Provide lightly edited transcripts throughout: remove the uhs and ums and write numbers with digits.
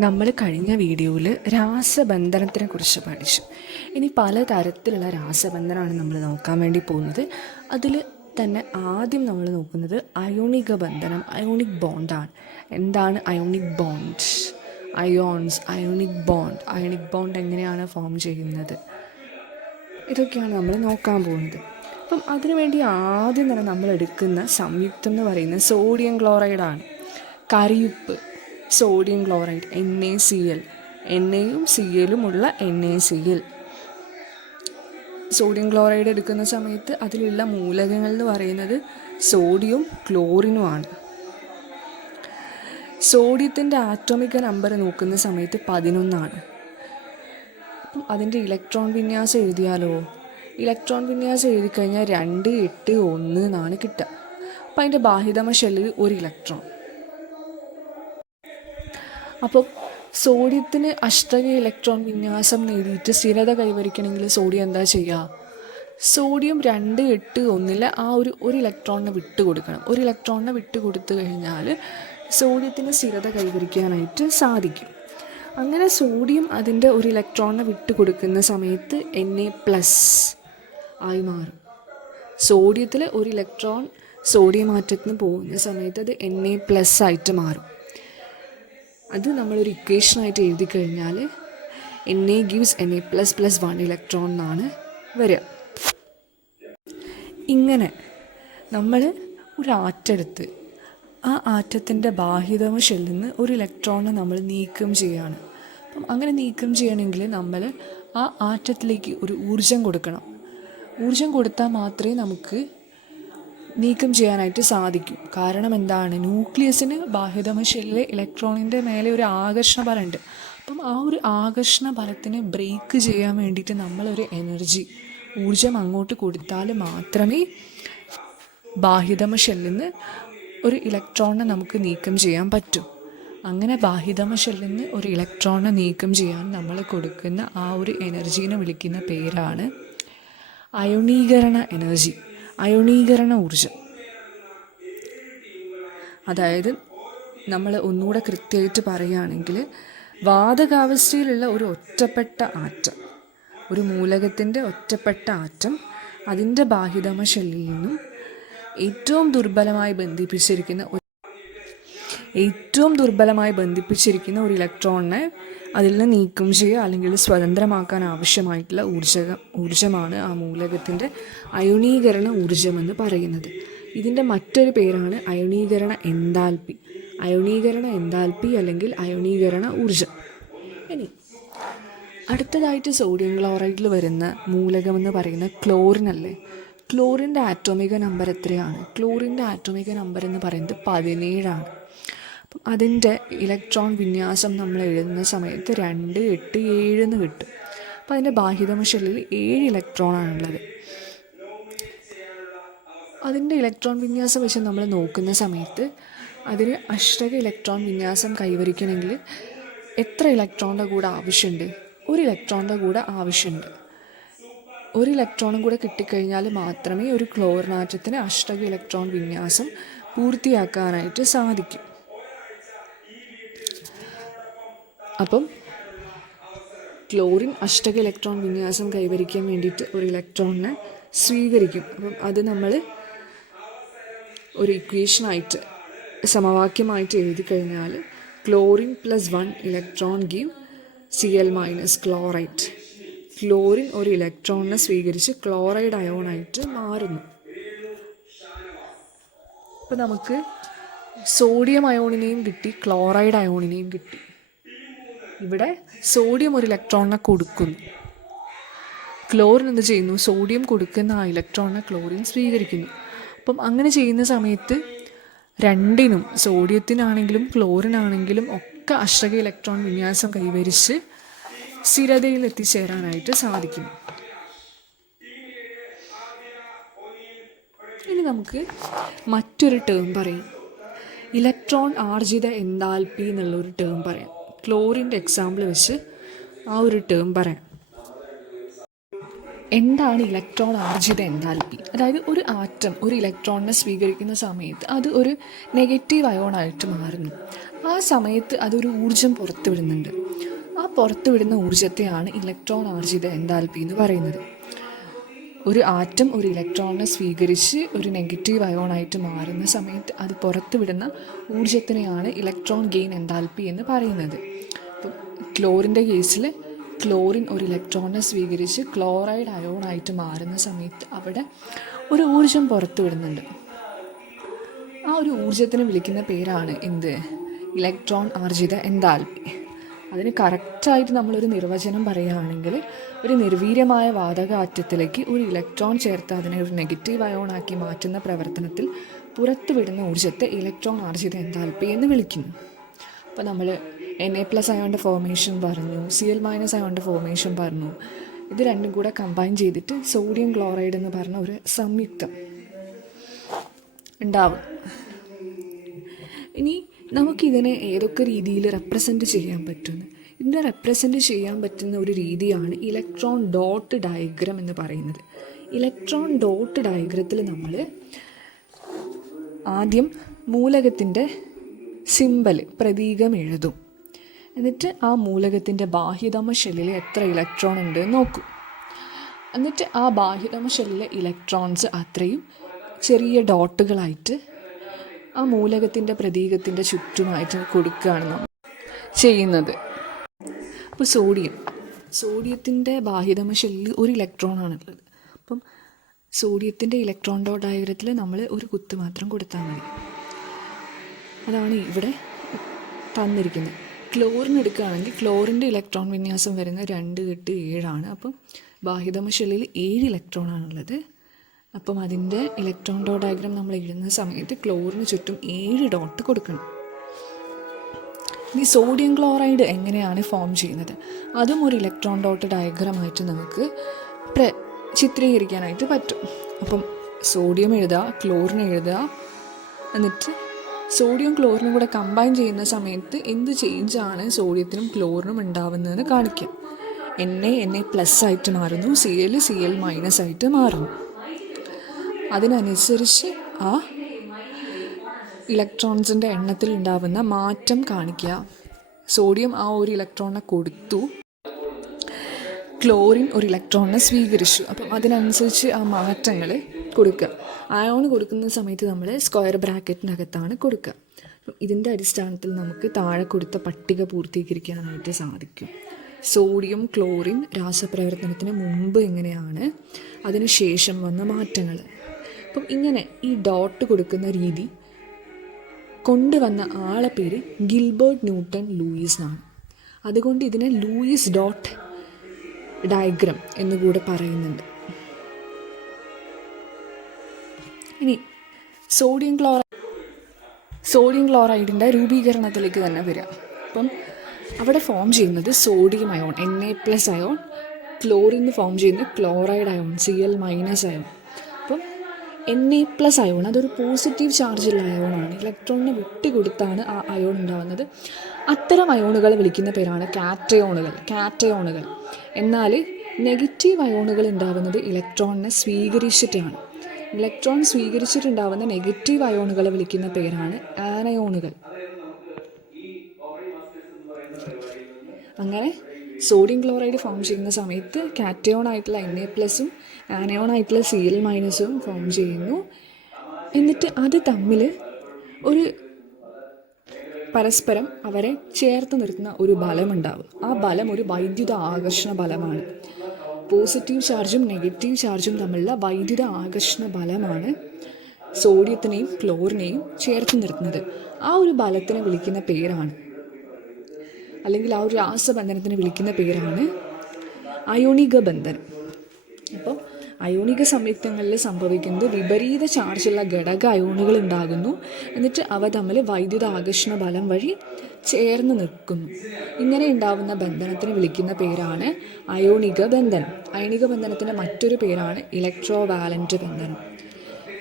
നമ്മൾ കഴിഞ്ഞ വീഡിയോയിൽ രാസബന്ധനത്തിനെ കുറിച്ച് പഠിച്ചു. ഇനി പലതരത്തിലുള്ള രാസബന്ധനമാണ് നമ്മൾ നോക്കാൻ വേണ്ടി പോകുന്നത്. അതിൽ തന്നെ ആദ്യം നമ്മൾ നോക്കുന്നത് അയോണിക ബന്ധനം, അയോണിക് ബോണ്ടാണ്. എന്താണ് ionic bond? Ions, ionic bond എങ്ങനെയാണ് ഫോം ചെയ്യുന്നത്, ഇതൊക്കെയാണ് നമ്മൾ നോക്കാൻ പോകുന്നത്. അപ്പം അതിനുവേണ്ടി ആദ്യം തന്നെ നമ്മൾ എടുക്കുന്ന സംയുക്തം എന്ന് പറയുന്നത് സോഡിയം ക്ലോറൈഡാണ്. കറിയുപ്പ്, സോഡിയം ക്ലോറൈഡ്, NaCl, എണ്ണയും സിയലുമുള്ള NaCl. സോഡിയം ക്ലോറൈഡ് എടുക്കുന്ന സമയത്ത് അതിലുള്ള മൂലകങ്ങൾ എന്ന് പറയുന്നത് സോഡിയം ക്ലോറിനുമാണ്. സോഡിയത്തിൻ്റെ ആറ്റോമിക നമ്പർ നോക്കുന്ന സമയത്ത് 11. അപ്പം അതിൻ്റെ ഇലക്ട്രോൺ വിന്യാസം എഴുതിയാലോ? ഇലക്ട്രോൺ വിന്യാസം എഴുതി കഴിഞ്ഞാൽ 2, 8, 1 എന്നാണ് കിട്ടുക. അപ്പം അതിൻ്റെ ബാഹ്യതമ ഷെല്ലിൽ ഒരു ഇലക്ട്രോൺ. അപ്പോൾ സോഡിയത്തിന് അഷ്ടക ഇലക്ട്രോൺ വിന്യാസം നേടിയിട്ട് സ്ഥിരത കൈവരിക്കണമെങ്കിൽ സോഡിയം എന്താ ചെയ്യുക? സോഡിയം 2, 8, 1 ആ ഒരു ഇലക്ട്രോണിനെ വിട്ടുകൊടുക്കണം. ഒരു ഇലക്ട്രോണിനെ വിട്ടുകൊടുത്തു കഴിഞ്ഞാൽ സോഡിയത്തിന് സ്ഥിരത കൈവരിക്കാനായിട്ട് സാധിക്കും. അങ്ങനെ സോഡിയം അതിൻ്റെ ഒരു ഇലക്ട്രോണിനെ വിട്ടുകൊടുക്കുന്ന സമയത്ത് Na+ ആയി മാറും. സോഡിയത്തിൽ ഒരു ഇലക്ട്രോൺ സോഡിയം ആറ്റത്തിന് പോകുന്ന സമയത്ത് അത് Na+ ആയിട്ട് മാറും. അത് നമ്മളൊരു ഇക്വേഷനായിട്ട് എഴുതി കഴിഞ്ഞാൽ Na gives Na++ 1 ഇലക്ട്രോൺ എന്നാണ് വരിക. ഇങ്ങനെ നമ്മൾ ഒരു ആറ്റെടുത്ത് ആ ആറ്റത്തിൻ്റെ ബാഹ്യതമ ഷെല്ലിൽ നിന്ന് ഒരു ഇലക്ട്രോണിനെ നമ്മൾ നീക്കം ചെയ്യുകയാണ്. അപ്പം അങ്ങനെ നീക്കം ചെയ്യണമെങ്കിൽ നമ്മൾ ആ ആറ്റത്തിലേക്ക് ഒരു ഊർജം കൊടുക്കണം. ഊർജം കൊടുത്താൽ മാത്രമേ നമുക്ക് നീക്കം ചെയ്യാനായിട്ട് സാധിക്കും. കാരണം എന്താണ്? ന്യൂക്ലിയസിന് ബാഹ്യതമ ഷെല്ലിലെ ഇലക്ട്രോണിൻ്റെ മേലെ ഒരു ആകർഷണ ബലമുണ്ട്. അപ്പം ആ ഒരു ആകർഷണ ബലത്തിനെ ബ്രേക്ക് ചെയ്യാൻ വേണ്ടിയിട്ട് നമ്മളൊരു ഊർജം അങ്ങോട്ട് കൊടുത്താൽ മാത്രമേ ബാഹ്യതമ ഷെല്ലിൽ നിന്ന് ഒരു ഇലക്ട്രോണിനെ നമുക്ക് നീക്കം ചെയ്യാൻ പറ്റും. അങ്ങനെ ബാഹ്യതമ ഷെല്ലിൽ നിന്ന് ഒരു ഇലക്ട്രോണിനെ നീക്കം ചെയ്യാൻ നമ്മൾ കൊടുക്കുന്ന ആ ഒരു എനർജീനെ വിളിക്കുന്ന പേരാണ് അയോണീകരണ എനർജി, അയോണീകരണ ഊർജം. അതായത് നമ്മൾ ഒന്നുകൂടെ കൃത്യമായിട്ട് പറയുകയാണെങ്കിൽ, വാതകാവസ്ഥയിലുള്ള ഒരു ഒറ്റപ്പെട്ട ആറ്റം, ഒരു മൂലകത്തിൻ്റെ ഒറ്റപ്പെട്ട ആറ്റം അതിൻ്റെ ബാഹ്യതമ ഷെല്ലിൽ നിന്നും ഏറ്റവും ദുർബലമായി ബന്ധിപ്പിച്ചിരിക്കുന്ന ഒരു ഇലക്ട്രോണിനെ അതിൽ നിന്ന് നീക്കം ചെയ്യുക അല്ലെങ്കിൽ സ്വതന്ത്രമാക്കാൻ ആവശ്യമായിട്ടുള്ള ഊർജമാണ് ആ മൂലകത്തിൻ്റെ അയോണീകരണ ഊർജമെന്ന് പറയുന്നത്. ഇതിൻ്റെ മറ്റൊരു പേരാണ് അയോണീകരണ എൻതാൽപ്പി അല്ലെങ്കിൽ അയോണീകരണ ഊർജം. ഇനി അടുത്തതായിട്ട് സോഡിയം ക്ലോറൈഡിൽ വരുന്ന മൂലകമെന്ന് പറയുന്ന ക്ലോറിൻ അല്ലേ. ക്ലോറിൻ്റെ ആറ്റോമിക നമ്പർ എത്രയാണ്? ക്ലോറിൻ്റെ ആറ്റോമിക നമ്പർ എന്ന് പറയുന്നത് 17. അപ്പം അതിൻ്റെ ഇലക്ട്രോൺ വിന്യാസം നമ്മൾ എഴുതുന്ന സമയത്ത് 2, 8, 7 എന്ന് കിട്ടും. അപ്പം അതിൻ്റെ ബാഹ്യതമ ഷെല്ലിൽ 7 ഇലക്ട്രോണാണുള്ളത്. അതിൻ്റെ ഇലക്ട്രോൺ വിന്യാസം വെച്ച് നമ്മൾ നോക്കുന്ന സമയത്ത് അതിന് അഷ്ടക ഇലക്ട്രോൺ വിന്യാസം കൈവരിക്കണമെങ്കിൽ എത്ര ഇലക്ട്രോണിൻ്റെ കൂടെ ആവശ്യമുണ്ട്? ഒരു ഇലക്ട്രോണിൻ്റെ കൂടെ ആവശ്യമുണ്ട്. ഒരു ഇലക്ട്രോണും കൂടെ കിട്ടിക്കഴിഞ്ഞാൽ മാത്രമേ ഒരു ക്ലോറിനാറ്റത്തിന് അഷ്ടക ഇലക്ട്രോൺ വിന്യാസം പൂർത്തിയാക്കാനായിട്ട് സാധിക്കും. അപ്പം ക്ലോറിൻ അഷ്ടക ഇലക്ട്രോൺ വിന്യാസം കൈവരിക്കാൻ വേണ്ടിയിട്ട് ഒരു ഇലക്ട്രോണിനെ സ്വീകരിക്കും. അപ്പം അത് നമ്മൾ ഒരു ഇക്വേഷനായിട്ട് സമവാക്യമായിട്ട് എഴുതി കഴിഞ്ഞാൽ chlorine +1 electron give Cl- chloride. Chlorine ഒരു ഇലക്ട്രോണിനെ സ്വീകരിച്ച് ക്ലോറൈഡ് അയോണായിട്ട് മാറുന്നു. അപ്പോൾ നമുക്ക് സോഡിയം അയോണിനെയും കിട്ടി, ക്ലോറൈഡ് അയോണിനെയും കിട്ടി. ഇവിടെ സോഡിയം ഒരു ഇലക്ട്രോണിനെ കൊടുക്കുന്നു, ക്ലോറിൻ എന്ത് ചെയ്യുന്നു? സോഡിയം കൊടുക്കുന്ന ആ ഇലക്ട്രോണിനെ ക്ലോറിൻ സ്വീകരിക്കുന്നു. അപ്പം അങ്ങനെ ചെയ്യുന്ന സമയത്ത് രണ്ടിനും, സോഡിയത്തിനാണെങ്കിലും ക്ലോറിനാണെങ്കിലും ഒക്കെ അഷ്ടക ഇലക്ട്രോൺ വിന്യാസം കൈവരിച്ച് സ്ഥിരതയിൽ എത്തിച്ചേരാനായിട്ട് സാധിക്കും. ഇനി നമുക്ക് മറ്റൊരു ടേം പറയാം, ഇലക്ട്രോൺ ആർജിത എൻതാൽപ്പി എന്നുള്ളൊരു ടേം പറയാം. ക്ലോറിൻ്റെ എക്സാമ്പിൾ വെച്ച് ആ ഒരു ടേം പറയാം. എന്താണ് ഇലക്ട്രോൺ ആർജിത എൻതാൽപ്പി? അതായത് ഒരു ആറ്റം ഒരു ഇലക്ട്രോണിനെ സ്വീകരിക്കുന്ന സമയത്ത് അത് ഒരു നെഗറ്റീവ് അയോണായിട്ട് മാറുന്നു. ആ സമയത്ത് അതൊരു ഊർജം പുറത്തുവിടുന്നുണ്ട്. ആ പുറത്തുവിടുന്ന ഊർജത്തെയാണ് ഇലക്ട്രോൺ ആർജിത എൻതാൽപ്പി എന്ന് പറയുന്നത്. ഒരു ആറ്റം ഒരു ഇലക്ട്രോണിനെ സ്വീകരിച്ച് ഒരു നെഗറ്റീവ് അയോണായിട്ട് മാറുന്ന സമയത്ത് അത് പുറത്തുവിടുന്ന ഊർജത്തിനെയാണ് ഇലക്ട്രോൺ ഗെയിൻ എൻതാൽപ്പി എന്ന് പറയുന്നത്. അപ്പം ക്ലോറിൻ്റെ കേസിൽ ക്ലോറിൻ ഒരു ഇലക്ട്രോണിനെ സ്വീകരിച്ച് ക്ലോറൈഡ് അയോണായിട്ട് മാറുന്ന സമയത്ത് അവിടെ ഒരു ഊർജം പുറത്തുവിടുന്നുണ്ട്. ആ ഒരു ഊർജത്തിന് വിളിക്കുന്ന പേരാണ് എന്ത്? ഇലക്ട്രോൺ ആർജിത എൻതാൽപ്പി. അതിന് കറക്റ്റായിട്ട് നമ്മളൊരു നിർവചനം പറയുകയാണെങ്കിൽ, ഒരു നിർവീര്യമായ വാതക ആറ്റത്തിലേക്ക് ഒരു ഇലക്ട്രോൺ ചേർത്ത് അതിനെ ഒരു നെഗറ്റീവ് അയോണാക്കി മാറ്റുന്ന പ്രവർത്തനത്തിൽ പുറത്തുവിടുന്ന ഊർജ്ജത്തെ ഇലക്ട്രോൺ ആർജിത എൻതാൽപ്പി എന്ന് വിളിക്കുന്നു. അപ്പോൾ നമ്മൾ Na+ അയോണിൻ്റെ ഫോർമേഷൻ പറഞ്ഞു, Cl- അയോണിൻ്റെ ഫോർമേഷൻ പറഞ്ഞു. ഇത് രണ്ടും കൂടെ കമ്പൈൻ ചെയ്തിട്ട് സോഡിയം ക്ലോറൈഡ് എന്ന് പറഞ്ഞ ഒരു സംയുക്തം ഉണ്ടാവും. ഇനി നമുക്കിതിനെ ഏതൊക്കെ രീതിയിൽ റെപ്രസെൻറ്റ് ചെയ്യാൻ പറ്റുമെന്ന്, ഇതിനെ റെപ്രസെൻറ്റ് ചെയ്യാൻ പറ്റുന്ന ഒരു രീതിയാണ് ഇലക്ട്രോൺ ഡോട്ട് ഡയഗ്രം എന്ന് പറയുന്നത്. ഇലക്ട്രോൺ ഡോട്ട് ഡയഗ്രത്തിൽ നമ്മൾ ആദ്യം മൂലകത്തിൻ്റെ സിമ്പൽ പ്രതീകം എഴുതും. എന്നിട്ട് ആ മൂലകത്തിൻ്റെ ബാഹ്യതമ ഷെല്ലിൽ എത്ര ഇലക്ട്രോൺ ഉണ്ട് എന്ന് നോക്കും. എന്നിട്ട് ആ ബാഹ്യതമ ഷെല്ലിലെ ഇലക്ട്രോൺസ് അത്രയും ചെറിയ ഡോട്ടുകളായിട്ട് ആ മൂലകത്തിൻ്റെ പ്രതീകത്തിൻ്റെ ചുറ്റുമായിട്ട് കൊടുക്കുകയാണ് നമ്മൾ ചെയ്യുന്നത്. അപ്പോൾ സോഡിയത്തിൻ്റെ ബാഹ്യതമ ഷെല്ലിൽ ഒരു ഇലക്ട്രോണാണുള്ളത്. അപ്പം സോഡിയത്തിൻ്റെ ഇലക്ട്രോൺ ഡോട്ട് ഡയഗ്രത്തിൽ നമ്മൾ ഒരു കുത്ത് മാത്രം കൊടുത്താൽ മതി. അതാണ് ഇവിടെ തന്നിരിക്കുന്നത്. ക്ലോറിൻ എടുക്കുകയാണെങ്കിൽ ക്ലോറിൻ്റെ ഇലക്ട്രോൺ വിന്യാസം വരുന്ന 2-7 അപ്പം ബാഹ്യതമ ഷെല്ലിൽ 7 ഇലക്ട്രോണാണുള്ളത്. അപ്പം അതിൻ്റെ ഇലക്ട്രോൺ ഡോട്ട് ഡയഗ്രാം നമ്മൾ എഴുതുന്ന സമയത്ത് ക്ലോറിന് ചുറ്റും 7 ഡോട്ട് കൊടുക്കണം. ഇനി സോഡിയം ക്ലോറൈഡ് എങ്ങനെയാണ് ഫോം ചെയ്യുന്നത്, അതും ഒരു ഇലക്ട്രോൺ ഡോട്ട് ഡയഗ്രാമായിട്ട് നമുക്ക് ചിത്രീകരിക്കാനായിട്ട് പറ്റും. അപ്പം സോഡിയം എഴുതുക, ക്ലോറിൻ എഴുതുക, എന്നിട്ട് സോഡിയം ക്ലോറിനും കൂടെ കമ്പൈൻ ചെയ്യുന്ന സമയത്ത് എന്ത് ചേഞ്ചാണ് സോഡിയത്തിനും ക്ലോറിനും ഉണ്ടാവുന്നതെന്ന് കാണിക്കാം. Na+ ആയിട്ട് മാറുന്നു, Cl- ആയിട്ട് മാറുന്നു. അതിനനുസരിച്ച് ആ ഇലക്ട്രോൺസിൻ്റെ എണ്ണത്തിൽ ഉണ്ടാവുന്ന മാറ്റം കാണിക്കുക. സോഡിയം ആ ഒരു ഇലക്ട്രോണിനെ കൊടുത്തു, ക്ലോറിൻ ഒരു ഇലക്ട്രോണിനെ സ്വീകരിച്ചു. അപ്പം അതിനനുസരിച്ച് ആ മാറ്റങ്ങൾ കൊടുക്കുക. അയോൺ കൊടുക്കുന്ന സമയത്ത് നമ്മൾ സ്ക്വയർ ബ്രാക്കറ്റിനകത്താണ് കൊടുക്കുക. അപ്പം ഇതിൻ്റെ അടിസ്ഥാനത്തിൽ നമുക്ക് താഴെ കൊടുത്ത പട്ടിക പൂർത്തീകരിക്കാനായിട്ട് സാധിക്കും. സോഡിയം ക്ലോറിൻ രാസപ്രവർത്തനത്തിന് മുമ്പ് എങ്ങനെയാണ്, അതിന് ശേഷം വന്ന മാറ്റങ്ങൾ. അപ്പം ഇങ്ങനെ ഈ ഡോട്ട് കൊടുക്കുന്ന രീതി കൊണ്ടുവന്ന ആളെ പേര് ഗിൽബർട്ട് ന്യൂട്ടൺ ലൂയിസ് ആണ്. അതുകൊണ്ട് ഇതിനെ ലൂയിസ് ഡോട്ട് ഡയഗ്രം എന്നുകൂടെ പറയുന്നുണ്ട്. ഇനി സോഡിയം ക്ലോറൈഡിൻ്റെ രൂപീകരണത്തിലേക്ക് തന്നെ വരിക. അപ്പം അവിടെ ഫോം ചെയ്യുന്നത് സോഡിയം അയോൺ Na+ അയോൺ, ക്ലോറിന് ഫോം ചെയ്യുന്നത് ക്ലോറൈഡ് അയോൺ Cl- അയോൺ. അപ്പം Na+ അയോൺ അതൊരു പോസിറ്റീവ് ചാർജുള്ള അയോണാണ്. ഇലക്ട്രോണിനെ വിട്ടുകൊടുത്താണ് ആ അയോൺ ഉണ്ടാകുന്നത്. അത്തരം അയോണുകളെ വിളിക്കുന്ന പേരാണ് കാറ്റയോണുകൾ. എന്നാൽ നെഗറ്റീവ് അയോണുകൾ ഉണ്ടാകുന്നത് ഇലക്ട്രോണിനെ സ്വീകരിച്ചിട്ടാണ്. ഇലക്ട്രോൺ സ്വീകരിച്ചിട്ടുണ്ടാകുന്ന നെഗറ്റീവ് അയോണുകളെ വിളിക്കുന്ന പേരാണ് ആനയോണുകൾ. അങ്ങനെ സോഡിയം ക്ലോറൈഡ് ഫോം ചെയ്യുന്ന സമയത്ത് കാറ്റയോൺ ആയിട്ടുള്ള Na+ഉം ആനയോൺ ആയിട്ടുള്ള Cl- ഫോം ചെയ്യുന്നു. എന്നിട്ട് അത് തമ്മിൽ ഒരു പരസ്പരം അവരെ ചേർത്ത് നിർത്തുന്ന ഒരു ബലമുണ്ടാവും. ആ ബലം ഒരു വൈദ്യുത ആകർഷണ ബലമാണ്. പോസിറ്റീവ് ചാർജും നെഗറ്റീവ് ചാർജും തമ്മിലുള്ള വൈദ്യുത ആകർഷണ ബലമാണ് സോഡിയത്തിനെയും ക്ലോറിനെയും ചേർത്ത് നിർത്തുന്നത്. ആ ഒരു ബലത്തിനെ വിളിക്കുന്ന പേരാണ്, അല്ലെങ്കിൽ ആ ഒരു രാസബന്ധനത്തിന് വിളിക്കുന്ന പേരാണ് അയോണിക ബന്ധനം. അപ്പോൾ അയോണിക സംയുക്തങ്ങളിൽ സംഭവിക്കുന്നത് വിപരീത ചാർജുള്ള ഘടക അയോണുകൾ ഉണ്ടാകുന്നു. എന്നിട്ട് അവ തമ്മിൽ വൈദ്യുത ആകർഷണ ബലം വഴി ചേർന്ന് നിൽക്കുന്നു. ഇങ്ങനെ ഉണ്ടാവുന്ന ബന്ധനത്തിന് വിളിക്കുന്ന പേരാണ് അയോണിക ബന്ധനം. അയോണിക ബന്ധനത്തിൻ്റെ മറ്റൊരു പേരാണ് ഇലക്ട്രോവാലൻ്റ് ബന്ധനം.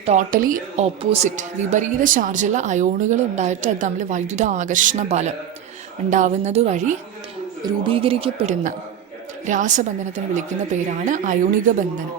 ടോട്ടലി ഓപ്പോസിറ്റ് വിപരീത ചാർജുള്ള അയോണുകൾ ഉണ്ടായിട്ട് അത് തമ്മിൽ വൈദ്യുത ആകർഷണ ബലം ഉണ്ടാവുന്നത് വഴി രൂപീകരിക്കപ്പെടുന്ന രാസബന്ധനത്തിന് വിളിക്കുന്ന പേരാണ് അയോണിക ബന്ധനം.